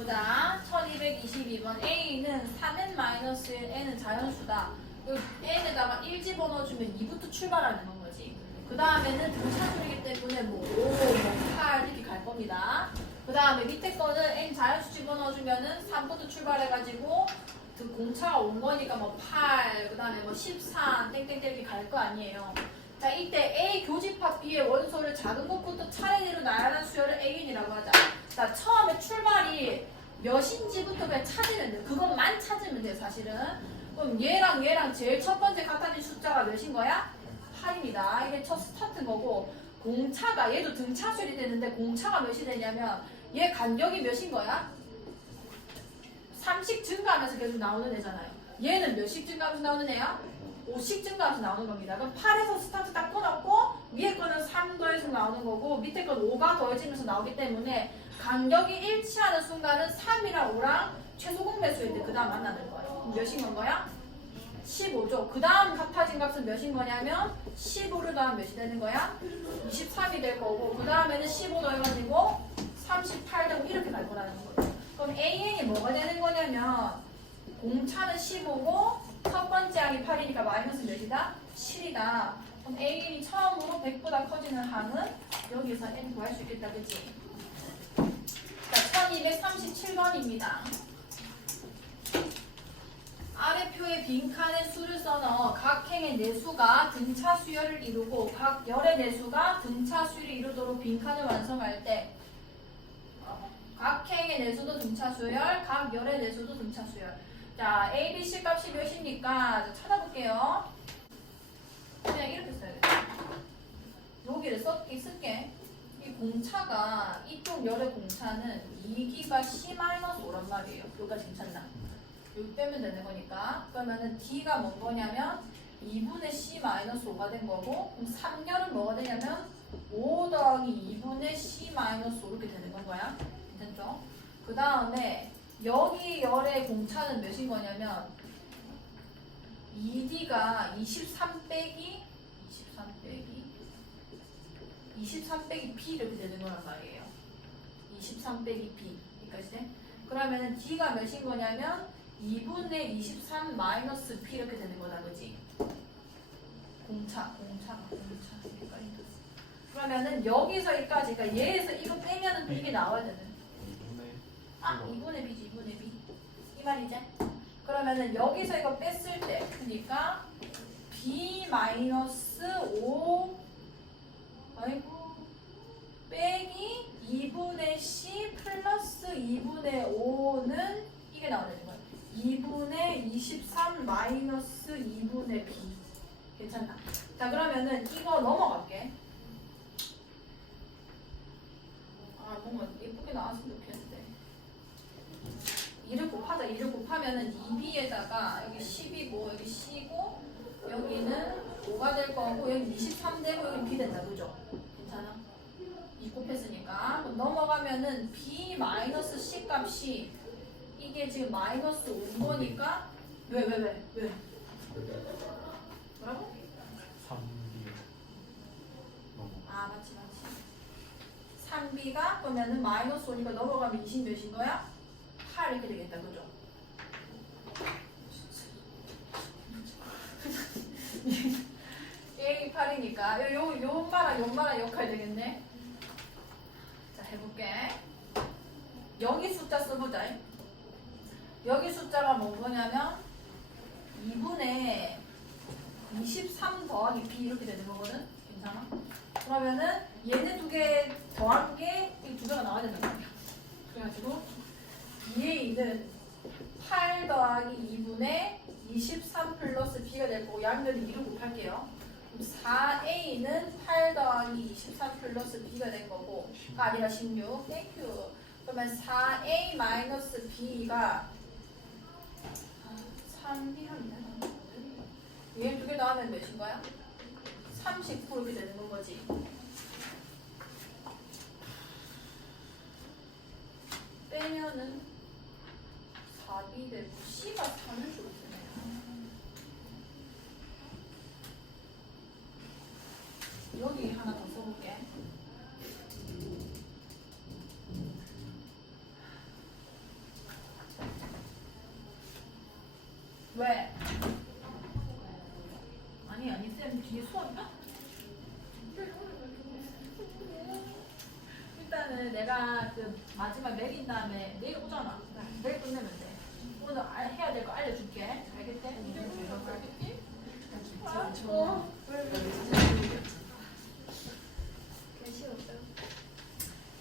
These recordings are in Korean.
보자. 1222번 A는 3n 마이너스 n은 자연수다. 그 n에다가 1 집어넣어주면 2부터 출발하는 건 거지. 그 다음에는 등차수이기 때문에 뭐 5, 뭐 8 이렇게 갈 겁니다. 그 다음에 밑에 거는 n 자연수 집어넣어주면은 3부터 출발해가지고 그 공차가 온 거니까 뭐 8, 그 다음에 뭐 13, 땡땡땡 이렇게 갈 거 아니에요. 자, 이때 A 교집합 B의 원소를 작은 것부터 차례대로 나열한 수열을 AN이라고 하자. 자, 처음에 출발이 몇인지부터 그냥 찾으면 돼요. 그것만 찾으면 돼요, 사실은. 그럼 얘랑 얘랑 제일 첫 번째 같아진 숫자가 몇인 거야? 8입니다. 이게 첫 스타트인 거고, 공차가, 얘도 등차수열이 되는데, 공차가 몇이 되냐면, 얘 간격이 몇인 거야? 3씩 증가하면서 계속 나오는 애잖아요. 얘는 몇씩 증가하면서 나오는 애야? 5씩 증가하면서 나오는 겁니다. 그럼 8에서 스타트 딱 끊었고 위에 거는 3 더해서 나오는 거고 밑에 건 5가 더해지면서 나오기 때문에 간격이 일치하는 순간은 3이랑 5랑 최소 공배수인데 그 다음 만나는 거예요. 몇인 건 거야? 15죠. 그 다음 같아진 값은 몇인 거냐면 15를 더하면 몇이 되는 거야? 23이 될 거고 그 다음에는 15 더해가지고 38 되고 이렇게 갈 거라는 거예요. 그럼 AN이 뭐가 되는 거냐면 공차는 15고 첫 번째 항이 8이니까 마이너스 몇이다? 7이다. 그럼 AN이 처음으로 100보다 커지는 항은 여기서 N 구할 수 있겠다. 그치? 자, 1237번입니다. 아래 표에 빈칸에 수를 써넣어 각 행의 내수가 등차 수열을 이루고 각 열의 내수가 등차 수열을 이루도록 빈칸을 완성할 때 각 행의 내수도 등차 수열, 각 열의 내수도 등차 수열. 자, A, B, C 값이 몇입니까? 자, 찾아볼게요. 그냥 이렇게 써야겠다. 여기를 썼기 쓸게. 이 공차가 이쪽 열의 공차는 2기가 C-5란 말이에요. 여기까지 괜찮나? 여기 빼면 되는 거니까. 그러면은 D가 뭔 거냐면 2분의 C-5가 된 거고 그럼 3열은 뭐가 되냐면 5 더하기 2분의 C-5 이렇게 되는 건 거야. 괜찮죠? 그 다음에 여기 열의 공차는 몇인 거냐면 2D가 23 빼기 23 빼기 23 빼기 B 이렇게 되는 거란 말이에요. 23 빼기 B 여기까지 돼? 그러면은 D가 몇인 거냐면 2분의 23 마이너스 P 이렇게 되는 거다 그지? 공차 공차 공차 헷갈린다. 그러면은 여기서 여기까지 그러니까 얘에서 이거 빼면은 또 이게 나와야 되는 아, 2분의 b지, 2분의 b. 이 말이지? 그러면은 여기서 이거 뺐을 때, 그러니까 b 마이너스 5, 아이고, 빼기 2분의 c 플러스 2분의 5는 이게 되는 거야. 2분의 23 마이너스 2분의 b. 괜찮다. 자, 그러면은 이거 넘어갈게. 아, 뭔가 예쁘게 나왔으면 좋겠는데. 2를 곱하자. 2를 곱하면은 2b에다가 여기 10이고 여기 c고 여기는 5가 될 거고 여기 23 되고 여기 b 된다. 그죠? 괜찮아? 2 곱했으니까 넘어가면은 b 마이너스 c 값이 이게 지금 마이너스 5인 거니까 왜 왜 왜 왜, 뭐라고? 3D 너무 아 맞지 맞지 3b가 그러면은 마이너스 5니까 넘어가면 20 몇인 거야? 8 이렇게 되겠다 그죠? 8이니까 요, 요, 요 엄마랑 요 엄마랑 역할 되겠네. 자 해볼게. 여기 숫자 써보자. 여기 숫자가 뭔 거냐면 2분의 23 더하기 B 이렇게 되는 거거든? 괜찮아? 그러면은 얘네 두 개 더한 게 이 두 개가 나와야 된단 말이야. 그래가지고 2의 2는 8 더하기 2분의 23 플러스 B가 될 거고 양면이 2로 곱할게요. 그럼 4A는 8 더하기 23 플러스 B가 된 거고 가 아니라 16. 땡큐. 그러면 4A 마이너스 B가 3B 하면 얘두개 더하면 몇인 거야? 39 이렇게 되는 건 거지. 빼면은 4B 되고 C가 3 알- 알려줄게 알겠지? 알겠지? 알았어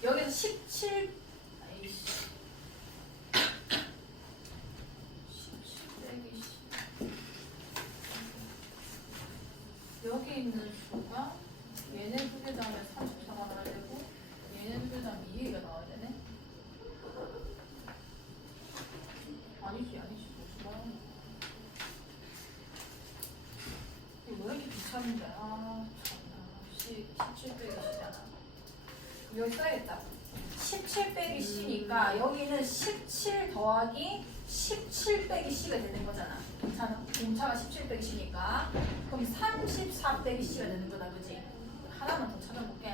여기는 17 아이씨 17 빼기 10 여기 있는 수가 얘네 두 개 다음에 34가 나와야 되고 얘네 두 개 다음에 2가 나와야 되네 아니지 아니지 무슨 말하는 거야 이거 왜 이렇게 귀찮은데 아 참나 17 빼기 10이잖아 써야겠다 17 빼기 C니까 여기는 17 더하기 17 빼기 C가 되는 거잖아 괜찮아? 공차가 17 빼기 C니까 그럼 34 빼기 C가 되는 거다 그지? 하나만 더 찾아볼게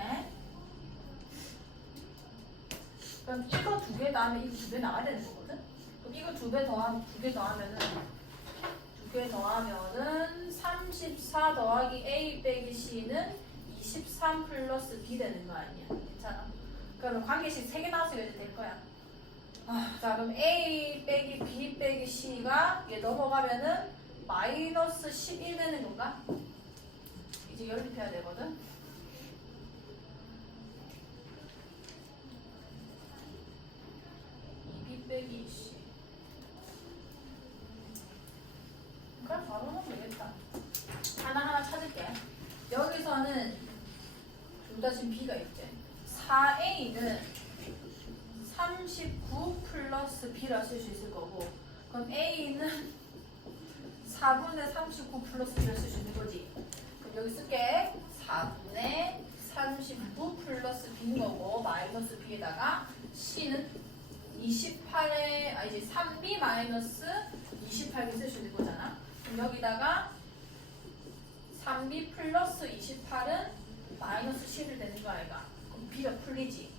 그럼 이거 두 개 다음에 이거 두 개 나와야 되는 거거든? 그럼 이거 두 개 더하면 두 개 더하면은 두 개 더하면은 34 더하기 A 빼기 C는 23 플러스 B 되는 거 아니야? 괜찮아? 그러면 관계식 세개 나와서 이제 될 거야. 아, 자 그럼 A 빼기 B 빼기 C가 얘 넘어가면은 마이너스 11 되는 건가? 이제 연립해야 되거든. B 빼기 C. 그럼 바로 넣으면 되겠다. 하나하나 찾을게. 여기서는 둘 다 지금 B가 있지. 4A는 39 플러스 B라 쓸 수 있을 거고 그럼 A는 4분의 39 플러스 B라 쓸 수 있는 거지. 그럼 여기 쓸게. 4분의 39 플러스 B인 거고 마이너스 B에다가 C는 28에 아니지 3B 마이너스 28을 쓸수 있는 거잖아. 그럼 여기다가 3B 플러스 28은 마이너스 10이 되는 거 아이가? B가 풀리지.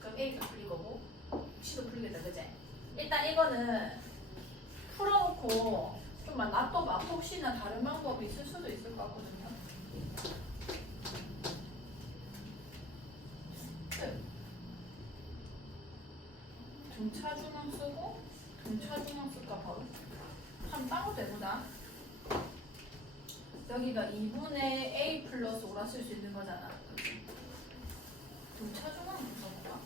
그럼 A가 풀릴 거고 C도 풀리겠다, 그제? 일단 이거는 풀어놓고 좀만 놔둬봐. 혹시나 다른 방법이 있을 수도 있을 것 같거든요. 끝. 등차중앙 쓰고 등차중앙 쓸까 바로? 한 따로 되보다 여기가 2분의 A 플러스 5라 쓸 수 있는 거잖아. 등차중앙 써볼까?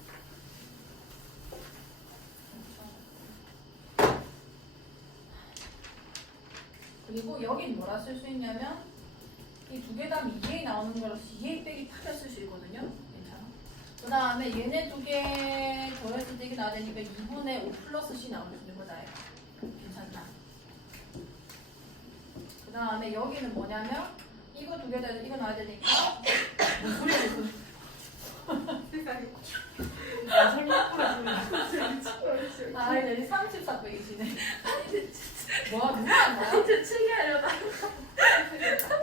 등차. 그리고 여긴 뭐라 쓸 수 있냐면 이 두 개 다음 2A 나오는 거라서 2A 빼기 8을 쓸 수 있거든요. 괜찮아? 그 다음에 얘네 두 개 더했을 때 이게 나와야 되니까 2분의 5 플러스 C 수 있는 거다. 괜찮나? 그 다음에 여기는 뭐냐면 이거 두 개 다 이거 나와야 되니까 야 설마 풀어주면 아 이제 34 빼기시네 뭐 누가 한 거야? 진짜 특이하려다.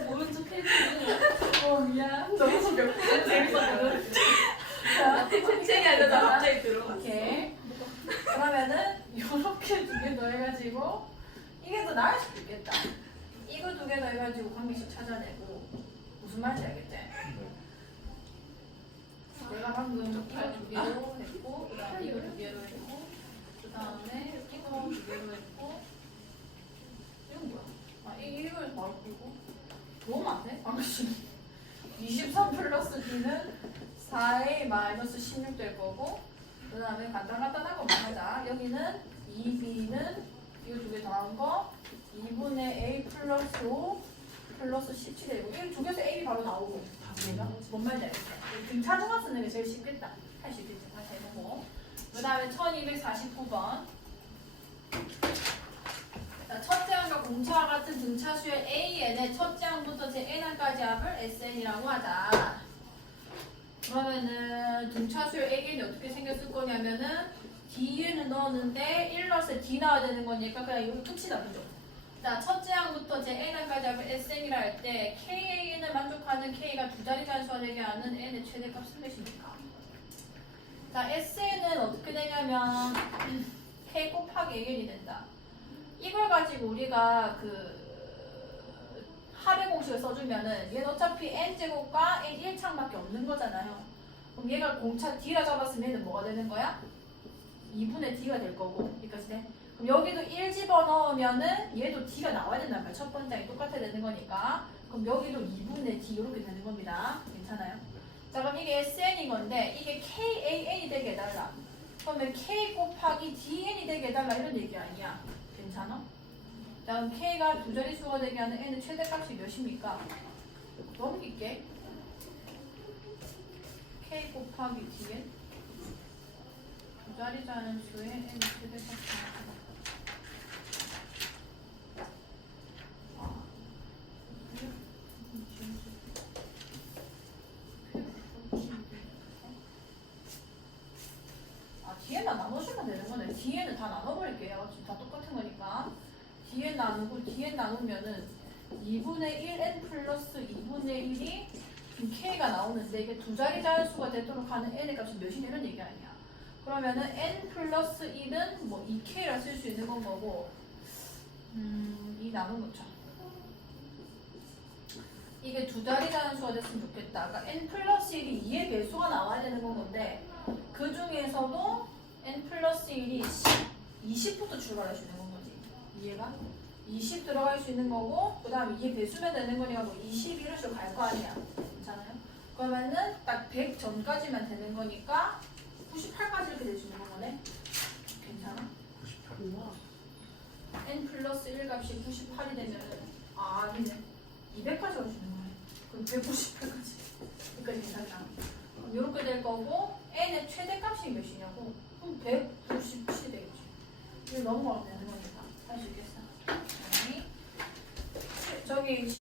모른 척 해주는. 어 미안 너무 소경 재밌었거든 자 특이하려다 갑자기 들어갔어. 오케이 그러면은 요렇게 두 개 더 해가지고 이게 더 나을 수도 있겠다 이거 두 개 더 해가지고 관계식 찾아내고 무슨 말인지 알겠지? 내가 방금 이거 두 개로 했고 그 다음에 이거 두 개로 했고 그 다음에 이거 두 개로 했고 이건 뭐야? 아 이- 이걸 바로 풀고 도움 안 돼? 방금 23 플러스 B는 4A 마이너스 16 될 거고 그 다음에 간단간단한 것만 하자 여기는 2B는 이거 두 개 더한 거 2분의 A 플러스 5 플러스 17 되고 이거 두 개에서 A 바로 나오고 얘가 뭔 말인지 알겠지? 등차중화 쓰는 게 제일 쉽겠다. 할 수 있겠지 다시 해보고 그 다음에 1249번. 첫째 항과 공차와 같은 등차수의 AN의 첫째 항부터 제 N항까지 합을 SN이라고 하자. 그러면은 등차수의 AN이 어떻게 생겼을 거냐면은 D에는 넣었는데 1 넣었을 때 D 나와야 되는 거니까 그냥 여기 끝이다 그죠? 자 첫째 항부터 제 N항 합을 SN이라 할 때 KAN을 만족하는 K가 두 자리 단수가 되게 하는 N의 최대값은 몇입니까? 자 SN은 어떻게 되냐면 K 곱하기 AN이 된다 이걸 가지고 우리가 그 합의 공식을 써주면은 얘는 어차피 n제곱과 n 1창밖에 없는 거잖아요. 그럼 얘가 공차 d라 잡았으면 얘는 뭐가 되는 거야? 2분의 d가 될 거고 여기까지 돼? 여기도 1 집어넣으면은 얘도 d가 나와야 된단 말이야. 첫 번째랑 똑같아야 되는 거니까 그럼 여기도 2분의 d 이렇게 되는 겁니다. 괜찮아요? 자 그럼 이게 SN인 건데 이게 KAN이 되게 해달라. 그러면 K 곱하기 DN이 되게 해달라 이런 얘기 아니야. 괜찮아? 자 그럼 K가 두 자릿수가 되게 하는 N의 최대값이 몇입니까? 넘길게. K 곱하기 DN 두 자리 자연수의 N의 최대값이 뒤에다 나눠주면 되는 거네. 뒤에는 다 나눠버릴게요. 지금 다 똑같은 거니까. 뒤에 나누고, 뒤에 나누면은 2분의 1n 플러스 2분의 1이 k가 나오는데 이게 두 자리 자연수가 되도록 하는 n의 값이 몇이 되는 얘기 아니야. 그러면은 n 플러스 1은 뭐 2k라 쓸 수 있는 건 거고, 음, 이 나눈 거죠. 이게 두 자리 자연수가 됐으면 좋겠다. 그러니까 n 플러스 1이 2의 배수가 나와야 되는 건 건데, 그 중에서도 n 플러스 1이 10, 20부터 출발할 수 있는 건 거지. 이해가? 20 들어갈 수 있는 거고, 그 다음에 2에 배수면 되는 거니까 뭐 21로 식으로 갈거 아니야. 괜찮아요? 그러면은 딱 100 전까지만 되는 거니까 98까지 이렇게 될 수 있는 거네. 괜찮아? 98. 우와. n 플러스 1 값이 98이 되면은, 아, 아니네. 200까지 갈수 있는 거네. 그럼 198까지. 그러니까 괜찮다. 그럼 이렇게 될 거고, n의 최대값이 몇이냐고? 그럼 197이 되겠지. 이거 넘어가면 되는 거니까. 할 수 있겠어. 저기